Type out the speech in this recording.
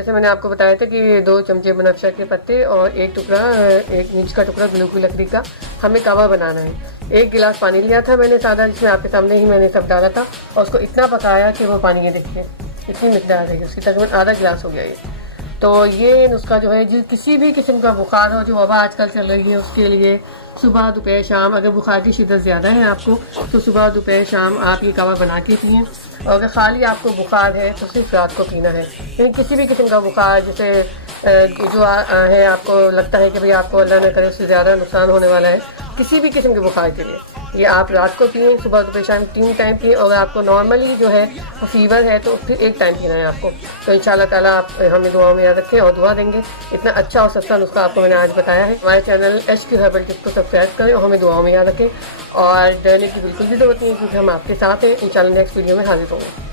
जैसे मैंने आपको बताया था कि 2 चमचे बनफशा के पत्ते और एक इंच का टुकड़ा ग्लू की लकड़ी का हमें कावा बनाना है। 1 गिलास पानी लिया था मैंने सादा, जिसमें आपके सामने ही मैंने सब डाला था और उसको इतना पकाया कि वो पानी ये देखिए इतनी मिकदार है, उसकी तकरीबन आधा गिलास हो गया ये। तो ये नुस्खा जो है किसी भी किस्म का बुखार हो, जो वबा आजकल चल रही है, उसके लिए सुबह दोपहर शाम, अगर बुखार की शिद्दत ज़्यादा है आपको तो सुबह दोपहर शाम आप ये कावा बना के पिएँ। और अगर खाली आपको बुखार है तो सिर्फ रात को पीना है। लेकिन किसी भी किस्म का बुखार जैसे जो है, आपको लगता है कि भाई आपको अल्लाह न करे उससे ज़्यादा नुकसान होने वाला है, किसी भी किस्म के बुखार के लिए ये आप रात को पिएँ, सुबह दोपहर शाम 3 टाइम पिएँ। और आपको नॉर्मली जो है फीवर है तो फिर 1 टाइम पीना है आपको। तो इंशाल्लाह ताला आप हमें दुआ में याद रखें और दुआ देंगे। इतना अच्छा और सस्ता नुस्खा आपको मैंने आज बताया है। हमारे चैनल HQ हर्बल टिप्स को सब्सक्राइब करें और हमें दुआओं में याद रखें। और डरने की बिल्कुल भी ज़रूरत नहीं है, क्योंकि हम आपके साथ हैं। इंशाल्लाह नेक्स्ट वीडियो में हाजिर होंगे।